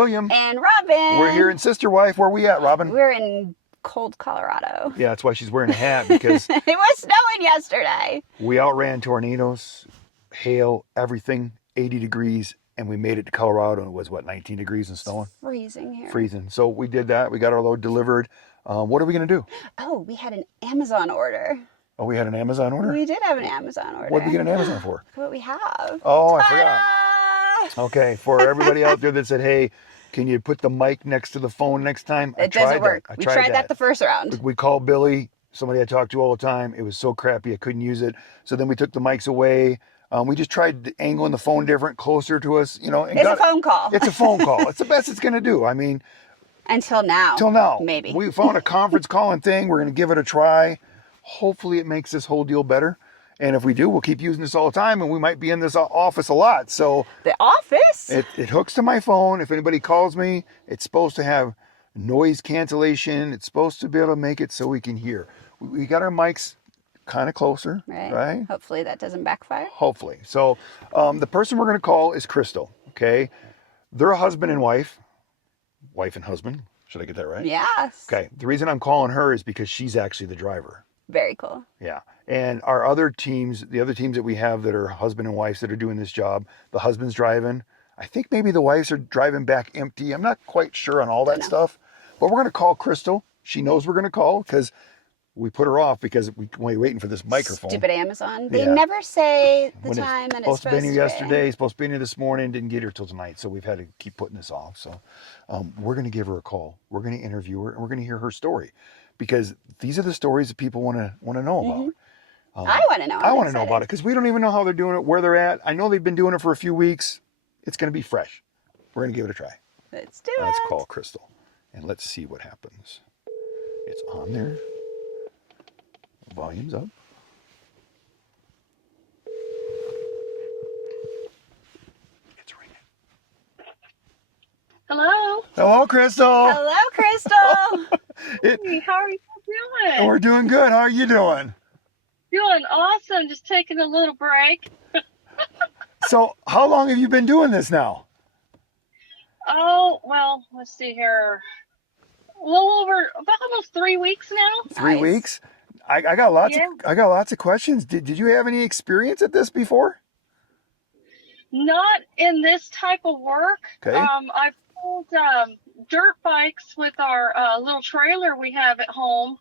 William. And Robin. We're here in Sister Wife. Where are we at, Robin? We're in cold Colorado. Yeah, that's why she's wearing a hat, because it was snowing yesterday. We outran tornadoes, hail, everything, 80 degrees, and we made it to Colorado. It was, 19 degrees and snowing? Freezing here. Freezing. So we did that. We got our load delivered. What are we going to do? Oh, we had an Amazon order. Oh, we had an Amazon order? We did have an Amazon order. What did we get an Amazon for? What we have. Oh, Ta-da! I forgot. Okay, for everybody out there that said, hey, can you put the mic next to the phone next time? It doesn't work. We tried that the first round. We called Billy, somebody I talked to all the time. It was so crappy, I couldn't use it. So then we took the mics away. We just tried angling the phone different, closer to us. And it's a phone call. It's a phone call. It's the best it's going to do. I mean. Until now. Till now. Maybe. We found a conference calling thing. We're going to give it a try. Hopefully it makes this whole deal better. And if we do, we'll keep using this all the time, and we might be in this office a lot. So the office? It hooks to my phone. If anybody calls me, it's supposed to have noise cancellation. It's supposed to be able to make it so we can hear. We got our mics kind of closer, right? Hopefully that doesn't backfire. Hopefully. So the person we're going to call is Crystal, okay? They're a husband and wife and husband. Should I get that right? Yes. Okay. The reason I'm calling her is because she's actually the driver. Very cool. Yeah. And our other teams, the other teams that we have that are husband and wives that are doing this job, the husband's driving. I think maybe the wives are driving back empty. I'm not quite sure on all that stuff. But we're going to call Crystal. She knows we're going to call because we put her off because we're waiting for this microphone. Stupid Amazon. They never say the time that it's supposed to be. Supposed to be here yesterday, supposed to be here this morning, didn't get here till tonight. So we've had to keep putting this off. So we're going to give her a call. We're going to interview her, and we're going to hear her story. Because these are the stories that people want to know about. I want to know. I want to know about it because we don't even know how they're doing it, where they're at. I know they've been doing it for a few weeks. It's going to be fresh. We're going to give it a try. Let's do it. Let's call Crystal and let's see what happens. It's on there. Volume's up. It's ringing. Hello. Hello, Crystal. Hello, Crystal. Hey, how are you doing? We're doing good. How are you doing? Doing awesome. Just taking a little break. So, how long have you been doing this now? Oh, well, let's see here. Well, over about almost 3 weeks now. 3 weeks? I got lots. I got lots of questions. Did you have any experience at this before? Not in this type of work. Okay. I've pulled dirt bikes with our little trailer we have at home.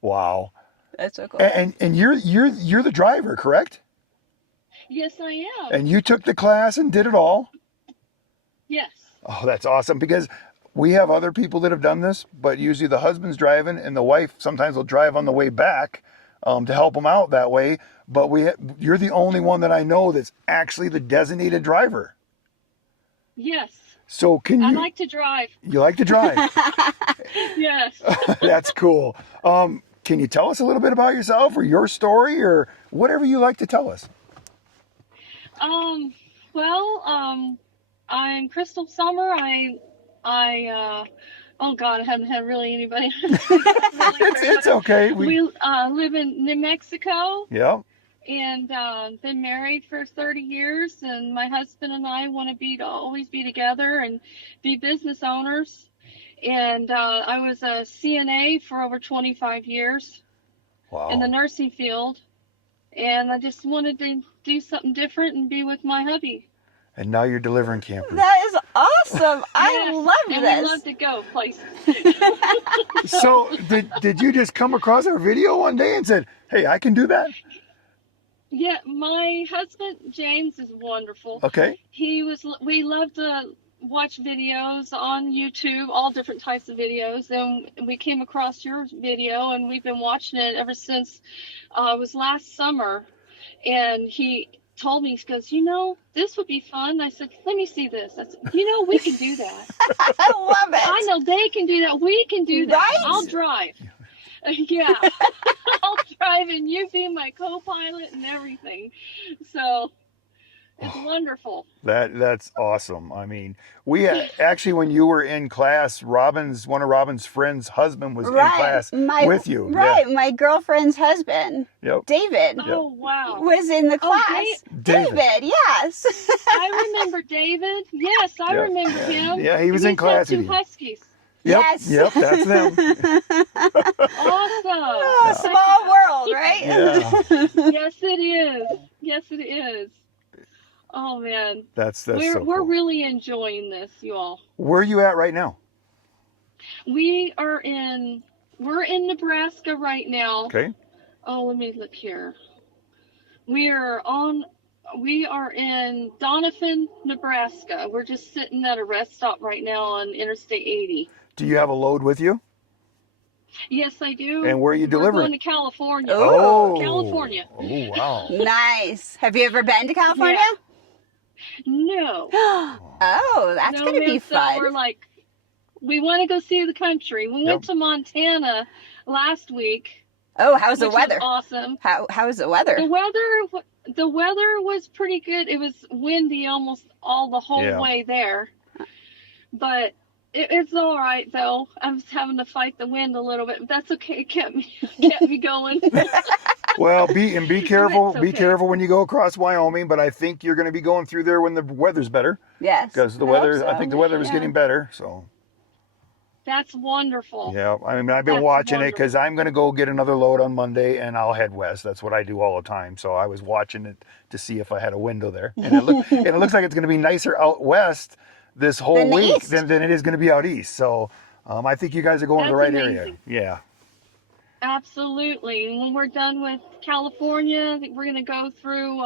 Wow. That's so cool. And you're the driver, correct? Yes, I am. And you took the class and did it all? Yes. Oh, that's awesome, because we have other people that have done this, but usually the husband's driving and the wife sometimes will drive on the way back to help them out that way. But you're the only one that I know that's actually the designated driver. Yes. So I like to drive. You like to drive? Yes. That's cool. Can you tell us a little bit about yourself or your story or whatever you like to tell us? I'm Crystal Summer. Oh God, I haven't had really anybody. It's okay. We live in New Mexico. Yeah. And been married for 30 years, and my husband and I want to always be together and be business owners. And I was a CNA for over 25 years. Wow. In the nursing field, and I just wanted to do something different and be with my hubby. And now you're delivering campers. That is awesome. I love and this. We love to go places. So did you just come across our video one day and said, hey, I can do that? Yeah, my husband James is wonderful. Okay. We love to watch videos on YouTube, all different types of videos, and we came across your video, and we've been watching it ever since it was last summer. And he told me, he goes, this would be fun. I said, let me see this. I said, we can do that. I love it. I know they can do that. We can do that. Right? I'll drive. Yeah. I'll drive, and you be my co-pilot and everything. So It's wonderful. That's awesome. I mean, we actually, when you were in class, one of Robin's friends' husband was in class with you. My girlfriend's husband, Yep. David, Oh, wow. was in the class. David. Yes. I remember David. Yes, I Yep. remember him. Yeah, he was in class He's with got you. 2 huskies. Yep. Yes. Yep, that's them. Awesome. Small world, right? Yeah. Yes, it is. Yes, it is. Oh, man. That's so We're cool. really enjoying this, you all. Where are you at right now? We're in Nebraska right now. Okay. Oh, let me look here. We are in Doniphan, Nebraska. We're just sitting at a rest stop right now on Interstate 80. Do you have a load with you? Yes, I do. And where are you We're delivering? going to California. Oh. California. Oh, wow. Nice. Have you ever been to California? No. Oh, that's No, going to be man, so fun. we're like, we want to go see the country. We went to Montana last week. Oh, how's the which was weather? awesome. How is the weather? The weather was pretty good. It was windy almost all the whole way there. But it's all right, though. I was having to fight the wind a little bit. But that's okay. It kept me going. Well, be careful. It's okay. Be careful when you go across Wyoming. But I think you're going to be going through there when the weather's better. Yes. Because the I weather, hope so. I think the weather is getting better. So. That's wonderful. Yeah, I mean, I've been watching it because I'm going to go get another load on Monday and I'll head west. That's what I do all the time. So I was watching it to see if I had a window there. And it looks like it's going to be nicer out west this whole week than it is going to be out east. So I think you guys are going to the right area. Yeah. Absolutely. And when we're done with California, we're going to go through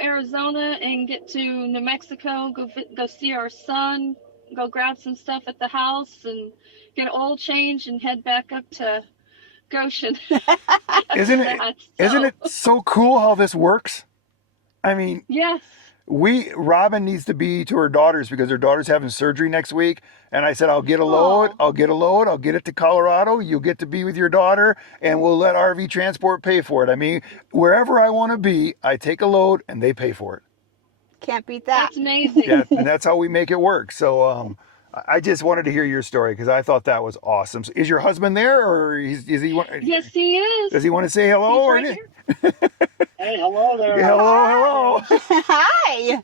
Arizona and get to New Mexico, go see our son, go grab some stuff at the house and get an oil change and head back up to Goshen. Isn't it so cool how this works? I mean, yes. Robin needs to be to her daughters because her daughter's having surgery next week. And I said, I'll get a load. I'll get it to Colorado. You'll get to be with your daughter and we'll let RV Transport pay for it. I mean, wherever I want to be, I take a load and they pay for it. Can't beat that. That's amazing. Yeah, and that's how we make it work. So I just wanted to hear your story because I thought that was awesome. So is your husband there or is he? Yes, he is. Does he want to say hello? He's or right here. Hey, hello there. Hello. Hi.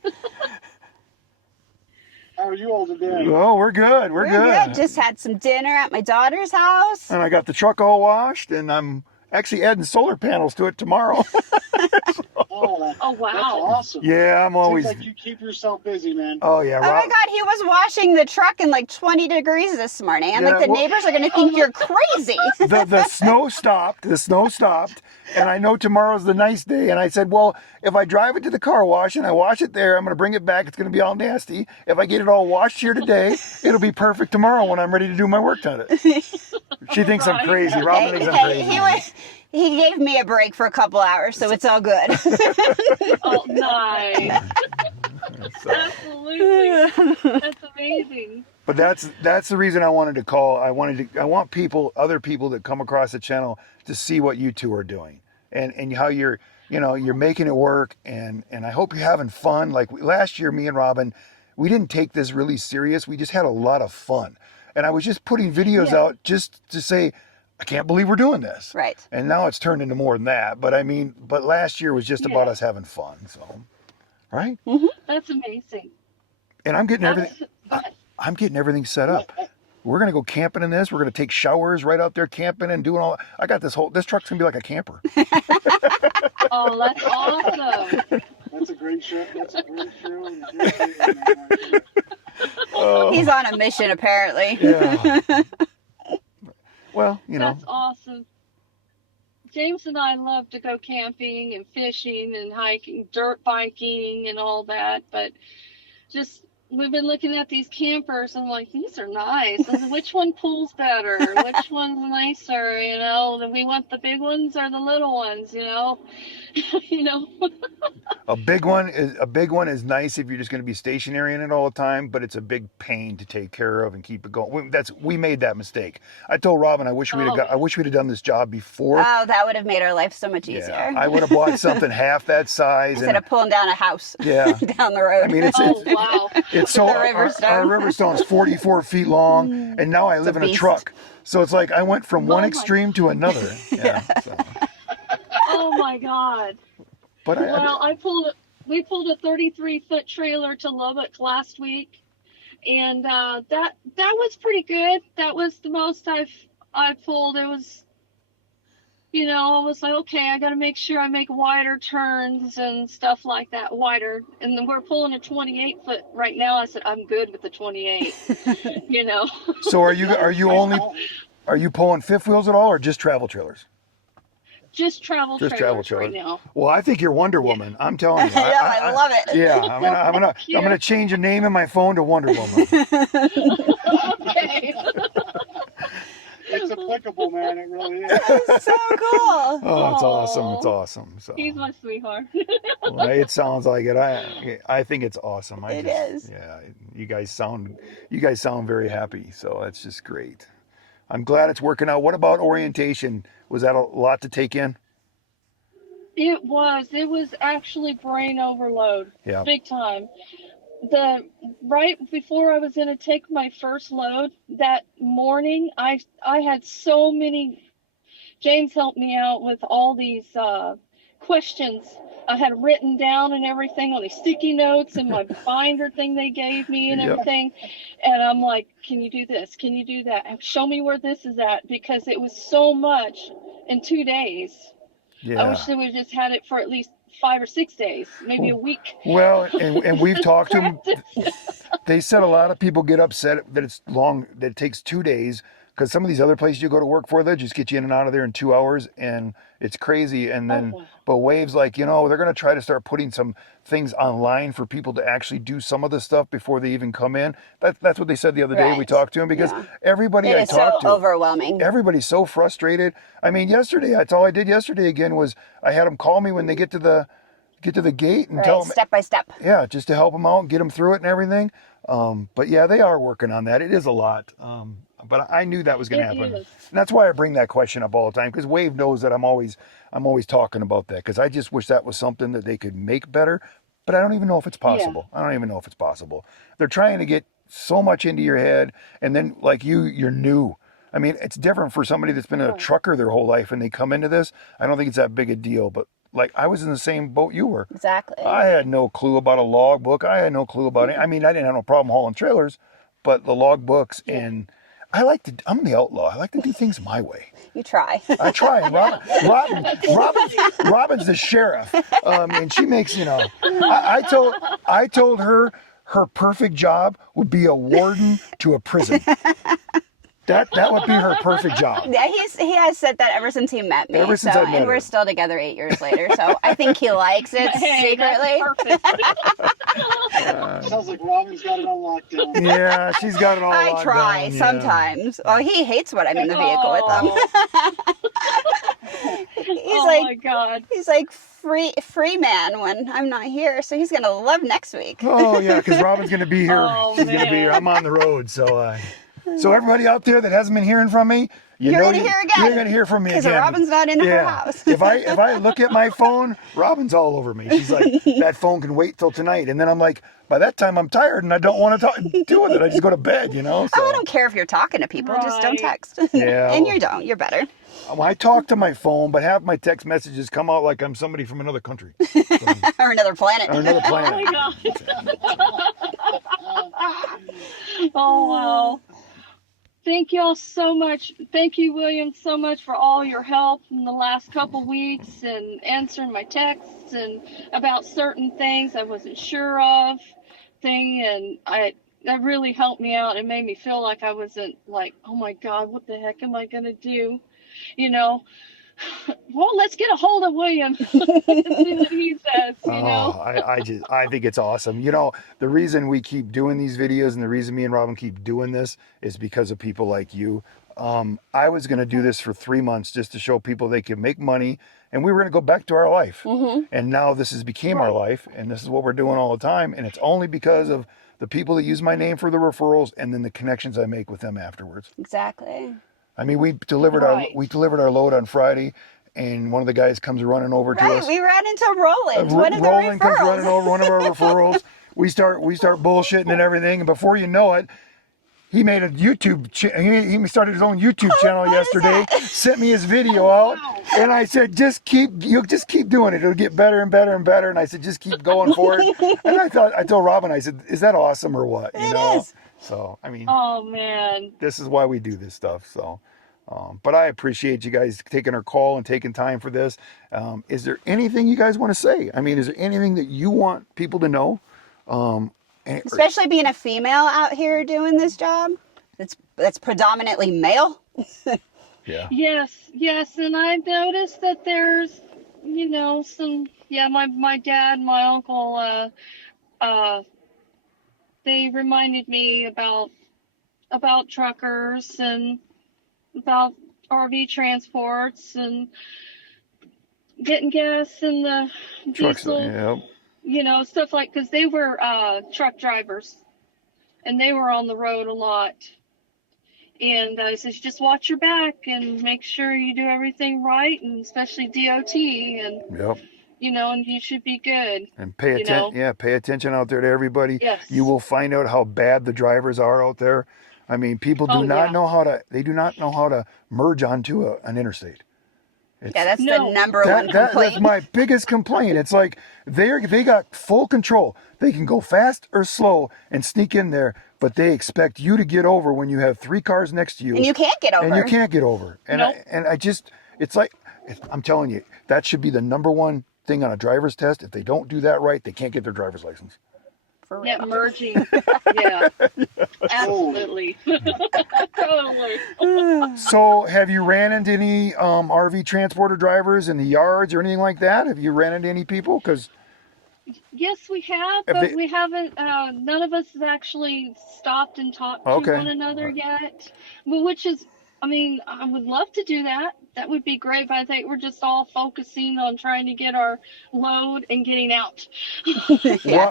How are you all today? Oh, we're good. We're good. Just had some dinner at my daughter's house. And I got the truck all washed and I'm actually adding solar panels to it tomorrow. Oh, wow. That's awesome. Yeah, I'm always. Seems like you keep yourself busy, man. Oh, yeah. Oh my God, he was washing the truck in like 20 degrees this morning. I'm like, the neighbors are going to think you're crazy. The snow stopped. And I know tomorrow's the nice day. And I said, well, if I drive it to the car wash and I wash it there, I'm going to bring it back. It's going to be all nasty. If I get it all washed here today, it'll be perfect tomorrow when I'm ready to do my work on it. She thinks I'm crazy. Robin thinks I'm crazy. He gave me a break for a couple hours, so it's all good. Oh, nice. Absolutely. That's amazing. But that's the reason I wanted to call. I want other people that come across the channel to see what you two are doing and how you're making it work and I hope you're having fun. Like last year, me and Robin, we didn't take this really serious. We just had a lot of fun. And I was just putting videos out just to say, I can't believe we're doing this. Right. And now it's turned into more than that. But I mean, last year was just about us having fun. So, right? Mm-hmm. That's amazing. And I'm getting everything. I'm getting everything set up. We're gonna go camping in this. We're gonna take showers right out there camping and doing all. I got this truck's gonna be like a camper. Oh, that's awesome. That's a great show. He's on a mission, apparently. Yeah. Well, That's awesome. James and I love to go camping and fishing and hiking, dirt biking and all that, but just we've been looking at these campers. I'm like, these are nice. And which one pulls better? Which one's nicer? You know, do we want the big ones or the little ones? You know, you know. A big one is nice if you're just going to be stationary in it all the time, but it's a big pain to take care of and keep it going. We made that mistake. I told Robin I wish we'd have done this job before. Oh, that would have made our life so much easier. Yeah, I would have bought something half that size instead of pulling down a house. Yeah, down the road. I mean, wow. It's so the Riverstone. Our Riverstone is 44 feet long, and now I live in a truck. So it's like I went from one extreme to another. Yeah. So. Oh my God. But we pulled a 33-foot trailer to Lubbock last week, and that was pretty good. That was the most I've pulled. It was, you know, I was like, okay, I got to make sure I make wider turns and stuff like that, wider. And then we're pulling a 28-foot right now. I said I'm good with the 28. You know. So are you pulling fifth wheels at all, or just travel trailers? Just travel trailers right now. Well, I think you're Wonder Woman. I'm telling you. I love it. Yeah, I'm gonna change a name in my phone to Wonder Woman. Okay. It's applicable, man. It really is. That's so cool. Oh, it's awesome. It's awesome. So. He's my sweetheart. Well, it sounds like it. I think it's awesome. It is. Yeah, you guys sound very happy. So that's just great. I'm glad it's working out. What about orientation? Was that a lot to take in? It was actually brain overload. Yeah. Big time. Right before I was gonna take my first load that morning, I had so many. James helped me out with all these questions I had written down and everything on these sticky notes and my binder thing they gave me and everything. And I'm like, can you do this? Can you do that? Show me where this is at, because it was so much in 2 days. Yeah. I wish they would have just had it for at least 5 or 6 days, maybe a week. Well, and we've talked to them. They said a lot of people get upset that it's long, that it takes 2 days, because some of these other places you go to work for, they just get you in and out of there in 2 hours, and it's crazy. And then, but Wave's like, you know, they're going to try to start putting some things online for people to actually do some of the stuff before they even come in. That's what they said the other day we talked to them, because everybody I talked to, overwhelming. Everybody's so frustrated. I mean, yesterday, that's all I did yesterday again was I had them call me when they get to the gate and tell them step by step. Yeah, just to help them out and get them through it and everything. But yeah, they are working on that. It is a lot. But I knew that was going to happen. And that's why I bring that question up all the time, because Wave knows that I'm always talking about that, because I just wish that was something that they could make better, but I don't even know if it's possible. I don't even know if it's possible. They're trying to get so much into your head, and then like you're new. I mean, it's different for somebody that's been a trucker their whole life and they come into this. I don't think it's that big a deal, but like I was in the same boat you were. Exactly. I had no clue about a log book. I had no clue about it. I mean, I didn't have no problem hauling trailers, but the log books and I'm the outlaw. I like to do things my way. You try. I try. Robin's the sheriff, and she makes, you know. I told her perfect job would be a warden to a prison. That would be her perfect job. Yeah, he has said that ever since he met me. Ever since I met her. And we're still together 8 years later, so I think he likes it secretly. Sounds like Robin's got it on lockdown. Yeah, she's got it all locked down. I try sometimes. Well, he hates when I'm in the vehicle with him. My God. He's like free man when I'm not here, so he's gonna love next week. Oh yeah, because Robin's gonna be here. She's man. gonna be here. I'm on the road, so. So everybody out there that hasn't been hearing from me, you're going to hear again. You're going to hear from me again. Because Robin's not in her house. if I look at my phone, Robin's all over me. She's like, that phone can wait till tonight. And then I'm like, by that time I'm tired and I don't want to deal with it. I just go to bed, you know. So. Oh, I don't care if you're talking to people. Just don't text. Yeah. And you don't. You're better. I talk to my phone, but half my text messages come out like I'm somebody from another country. So, or another planet. Or another planet. Oh, my God. Oh, wow. Thank y'all so much. Thank you, William, so much for all your help in the last couple weeks and answering my texts and about certain things I wasn't sure of. And that really helped me out. It made me feel like I wasn't like, oh my God, what the heck am I going to do? You know, Well, let's get a hold of William and see what he says, you know? Oh, I think it's awesome. You know, the reason we keep doing these videos and the reason me and Robin keep doing this is because of people like you. I was going to do this for 3 months just to show people they can make money and we were going to go back to our life. And now this has became our life and this is what we're doing all the time. And it's only because of the people that use my name for the referrals and then the connections I make with them afterwards. Exactly. I mean, we delivered our load on Friday, and one of the guys comes running over to us. We ran into Roland, one of the Roland comes running referrals. over, one of our referrals. We start bullshitting and everything, and before you know it, he made a YouTube. He started his own YouTube channel yesterday. Sent me his video out, and I said, just keep doing it. It'll get better and better and better. And I said, just keep going for it. And I told Robin, I said, is that awesome or what? You know? Is. So I mean, Oh, man. this is why we do this stuff. So, but I appreciate you guys taking our call and taking time for this. Is there anything you guys want to say? I mean, is there anything that you want people to know? Especially being a female out here doing this job. That's predominantly male. Yeah. Yes, and I've noticed that there's, my dad, my uncle, they reminded me about truckers and about RV transports and getting gas in the Trucks. diesel, Yeah. stuff like, because they were truck drivers and they were on the road a lot. And I said, just watch your back and make sure you do everything right, and especially DOT, and Yep. And you should be good. And pay attention. Yeah, pay attention out there to everybody. Yes. You will find out how bad the drivers are out there. I mean, people do not know how to. They do not know how to merge onto an interstate. That's the number one complaint. That's my biggest complaint. It's like they got full control. They can go fast or slow and sneak in there, but they expect you to get over when you have 3 cars next to you. And you can't get over. And you can't get over. And Nope. it's like, I'm telling you, that should be the number one thing on a driver's test. If they don't do that right, they can't get their driver's license. For real. Yeah, merging. Yeah. Absolutely. Totally. So have you ran into any RV transporter drivers in the yards or anything like that? Have you ran into any people? Because Yes, we have, but we haven't, none of us has actually stopped and talked to one another yet. Well, which is, I would love to do that. That would be great, but I think we're just all focusing on trying to get our load and getting out. Well,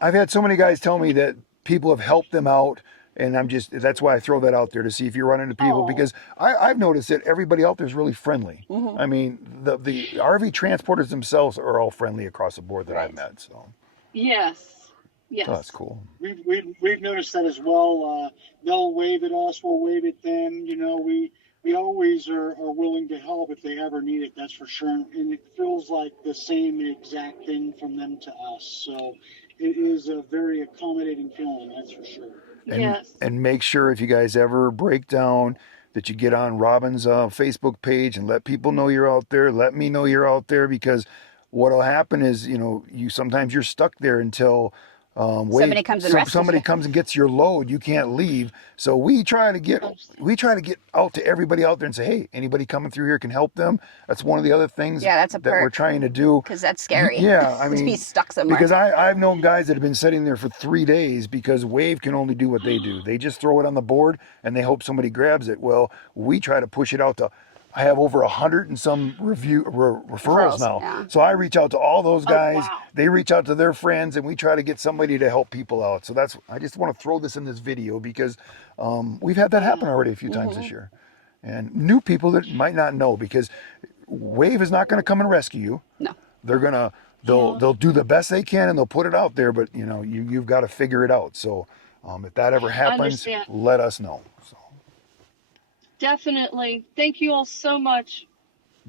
I've had so many guys tell me that people have helped them out, and that's why I throw that out there to see if you run into people, because I've noticed that everybody out there is really friendly. I mean, the RV transporters themselves are all friendly across the board that I've met. So Yes. so that's cool. We've noticed that as well. They'll wave at us, we'll wave at them. We always are willing to help if they ever need it. That's for sure. And it feels like the same exact thing from them to us. So it is a very accommodating feeling. That's for sure. Yes. And make sure if you guys ever break down that you get on Robin's Facebook page and let people know you're out there. Let me know you're out there, because what'll happen is, sometimes you're stuck there until somebody comes and rescues somebody you. comes and gets your load. You can't leave. So we try to get out to everybody out there and say, hey, anybody coming through here can help them. That's one of the other things that's a that we're trying to do. Because that's scary. Yeah, I to mean, be stuck somewhere. because I've known guys that have been sitting there for 3 days because Wave can only do what they do. They just throw it on the board and they hope somebody grabs it. Well, we try to push it out to. I have over 100 and some referrals now. Yeah. So I reach out to all those guys. wow. They reach out to their friends, and we try to get somebody to help people out. So I just want to throw this in this video because we've had that happen already a few times this year. And new people that might not know, because Wave is not going to come and rescue you. No. They'll do the best they can and they'll put it out there, but you've got to figure it out. So if that ever happens, let us know. So. Definitely. Thank you all so much.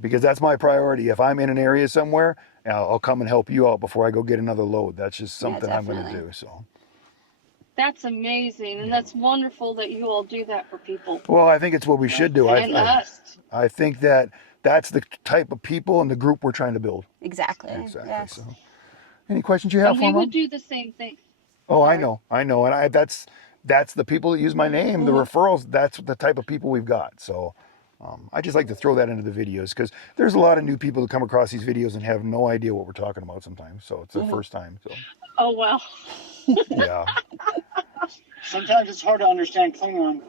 Because that's my priority. If I'm in an area somewhere, I'll come and help you out before I go get another load. That's just something I'm going to do. So. That's amazing, and that's wonderful that you all do that for people. Well, I think it's what we should do. And us. I think that's the type of people and the group we're trying to build. Exactly. Yes. So, any questions you have And for we me? would do the same thing. Oh, I know, and that's the people that use my name, the referrals. That's the type of people we've got. So, I just like to throw that into the videos because there's a lot of new people who come across these videos and have no idea what we're talking about sometimes. So it's their first time. So Oh, wow. yeah. Sometimes it's hard to understand Klingon.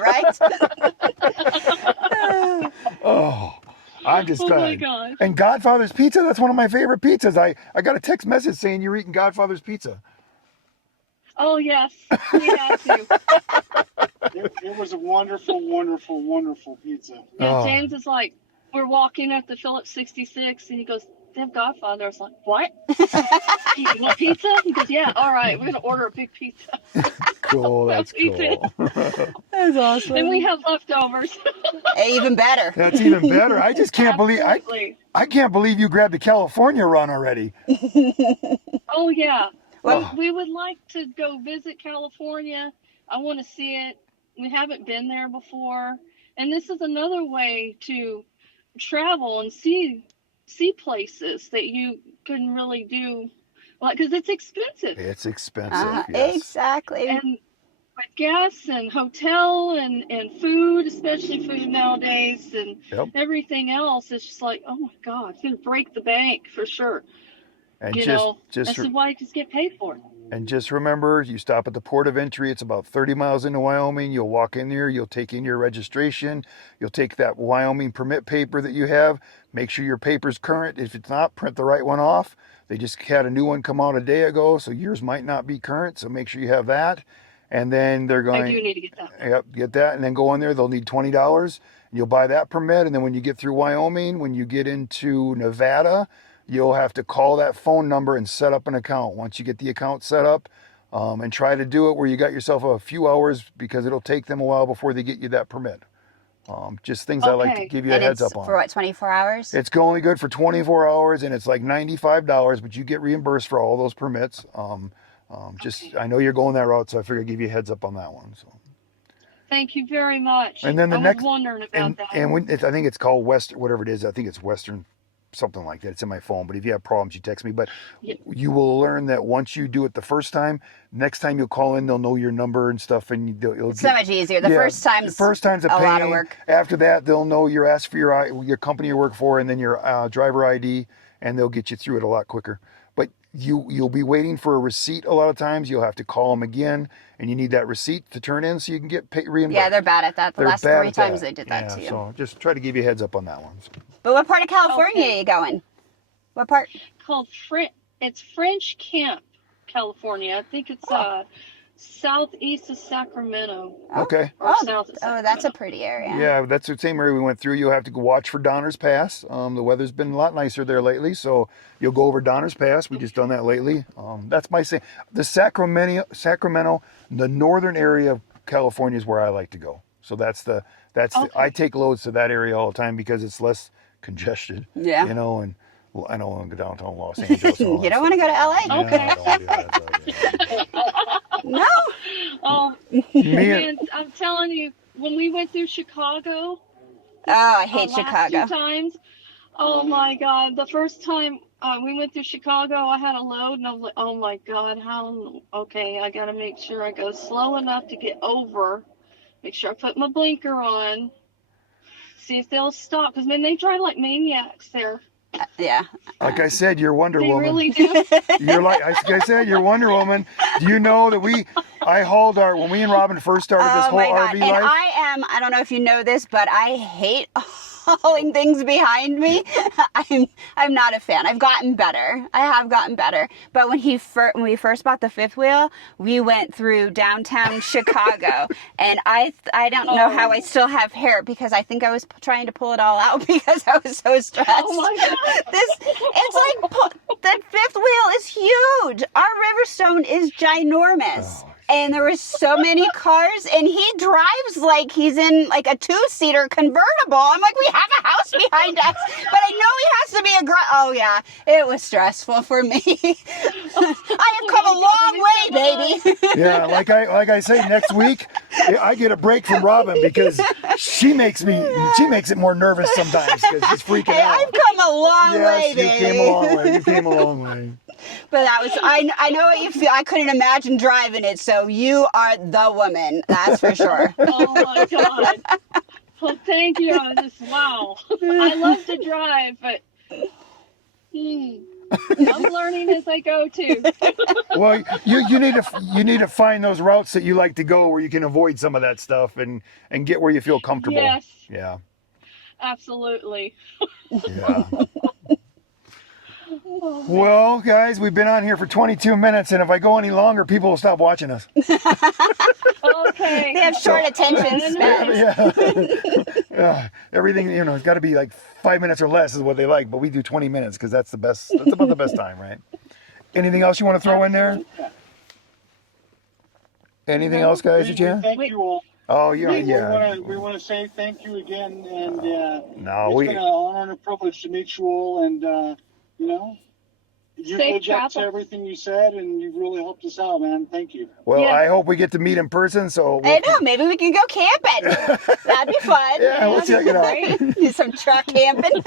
Right? Oh, I'm just Oh, my glad. gosh. And Godfather's Pizza, that's one of my favorite pizzas. I got a text message saying you're eating Godfather's Pizza. Oh, yes. We had to. It was a wonderful, wonderful, wonderful pizza. Yeah, Oh. James is like, we're walking up the Phillips 66, and he goes, they have Godfather. I was like, what? You want pizza? He goes, yeah, all right, we're going to order a big pizza. Cool, that's We did. cool. That's awesome. And we have leftovers. Even better. That's even better. I just can't believe Absolutely. I can't believe you grabbed the California run already. Oh, yeah. Oh. We would like to go visit California. I want to see it. We haven't been there before. And this is another way to travel and see places that you couldn't really do, like, because it's expensive. It's expensive. Yes. Exactly. And with gas and hotel and food, especially food nowadays, and Yep. everything else, it's just like, oh my God, it's going to break the bank for sure. And You just know, just that's why you just get paid for it. And just remember, you stop at the port of entry. It's about 30 miles into Wyoming. You'll walk in there. You'll take in your registration. You'll take that Wyoming permit paper that you have. Make sure your paper's current. If it's not, print the right one off. They just had a new one come out a day ago, so yours might not be current. So make sure you have that. And then they're going. I do need to get that. Yep, get that. And then go in there. They'll need $20. You'll buy that permit. And then when you get through Wyoming, when you get into Nevada, you'll have to call that phone number and set up an account. Once you get the account set up, and try to do it where you got yourself a few hours because it'll take them a while before they get you that permit. Just things I like to Okay. give you a And heads it's up on. for what, 24 hours? It's only good for 24 hours and it's like $95, but you get reimbursed for all those permits. I know you're going that route, so I figured I'd give you a heads up on that one. So. Thank you very much. And then the I next, was wondering about that. and when I think it's called Western, whatever it is. I think it's Western, something like that. It's in my phone. But if you have problems, you text me. But Yep. you will learn that once you do it the first time, next time you'll call in, they'll know your number and stuff, and you'll It's so much easier. The first time's a pain. lot of work. After that, they'll know you're asked for your company you work for, and then your driver ID, and they'll get you through it a lot quicker. But you'll be waiting for a receipt a lot of times. You'll have to call them again, and you need that receipt to turn in so you can get reimbursed. Yeah, they're bad at that. The They're last bad 3 at times that. they did that Yeah, to you. So just try to give you a heads up on that one. So. But what part of California Okay. are you going? What part? Called it's French Camp, California. I think it's southeast of Sacramento. Okay. Or south of Oh, that's a Sacramento. pretty area. Yeah, that's the same area we went through. You'll have to go watch for Donner's Pass. The weather's been a lot nicer there lately, so you'll go over Donner's Pass. We just done that lately. That's my say. The Sacramento, the northern area of California is where I like to go. So I take loads to that area all the time because it's less congested. Yeah. You know, and I don't want to go downtown Los Angeles. You don't want to go to LA? Yeah, Okay. I don't wanna do that, so, yeah. No. Oh, Me man, I'm telling you, when we went through Chicago, Oh, I hate last Chicago. 2 times, oh my God, the first time we went through Chicago, I had a load, and I was like, oh my God, okay, I got to make sure I go slow enough to get over, make sure I put my blinker on, see if they'll stop, because, man, they drive like maniacs there. Yeah. Like I said, you're Wonder They Woman. really do. You're like I said, you're Wonder Woman. Do you know that I hauled when we and Robin first started this Oh whole my God. RV And life? I don't know if you know this, but I hate hauling things behind me. I'm not a fan. I've gotten better. I have gotten better. But when we first bought the fifth wheel, we went through downtown Chicago, and I don't know how I still have hair because I think I was trying to pull it all out because I was so stressed. Oh my God. It's like the fifth wheel is huge. Our Riverstone is ginormous. And there were so many cars, and he drives like he's in like a 2-seater convertible. I'm like, we have a house behind us, but I know he has to be oh yeah, it was stressful for me. I have come a long way, baby. Yeah, like I say, next week I get a break from Robin because she makes it more nervous sometimes because she's freaking Hey, out. I've come a long way, Yes, baby. you came a long way. You came a long way. But that was I know what you feel. I couldn't imagine driving it, so you are the woman. That's for sure. Oh my God. Well, thank you. Wow. I love to drive, but I'm learning as I go too. Well, you need to find those routes that you like to go where you can avoid some of that stuff and get where you feel comfortable. Yes. Yeah. Absolutely. Yeah. Well, guys, we've been on here for 22 minutes, and if I go any longer, people will stop watching us. Okay. They have short attention spans. Yeah. Everything, it's got to be like 5 minutes or less is what they like, but we do 20 minutes because that's the best. That's about the best time, right? Anything else you want to throw in there? Anything else, guys? Thank you all. Oh, yeah. We want to say thank you again, and it's been an honor and a privilege to meet you all, and you lived up to everything you said, and you've really helped us out, man. Thank you. Well, I hope we get to meet in person. So I know, maybe we can go camping. That'd be fun. Yeah, let's check it out. Do some truck camping.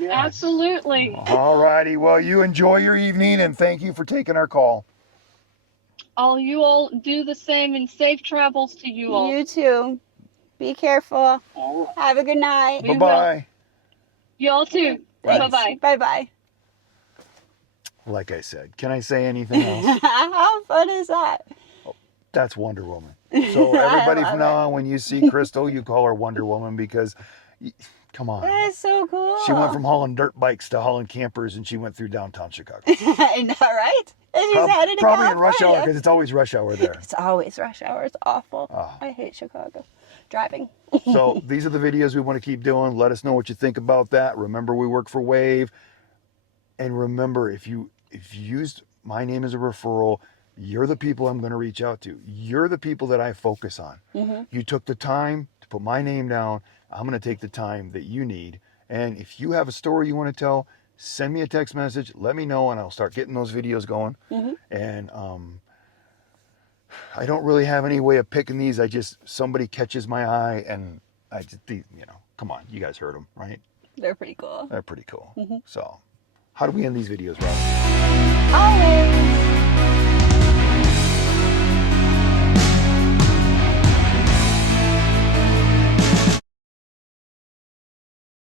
Yes. Absolutely. All righty. Well, you enjoy your evening, and thank you for taking our call. You all do the same, and safe travels to you all. You too. Be careful. Have a good night. Bye-bye. You all too. Bye-bye. Bye-bye. Like I said, can I say anything else? How fun is that? That's Wonder Woman. So everybody from now on, when you see Crystal, you call her Wonder Woman because, come on. That is so cool. She went from hauling dirt bikes to hauling campers, and she went through downtown Chicago. I know, right? And she's headed to Probably in rush California. hour because it's always rush hour there. It's always rush hour. It's awful. Oh. I hate Chicago. Driving. So these are the videos we want to keep doing. Let us know what you think about that. Remember, we work for Wave. And remember, if you used my name as a referral, you're the people I'm going to reach out to. You're the people that I focus on. Mm-hmm. You took the time to put my name down. I'm going to take the time that you need. And if you have a story you want to tell, send me a text message. Let me know, and I'll start getting those videos going. Mm-hmm. And I don't really have any way of picking these. Somebody catches my eye, and come on, you guys heard them, right? They're pretty cool. They're pretty cool. Mm-hmm. So, how do we end these videos, Rob? Always.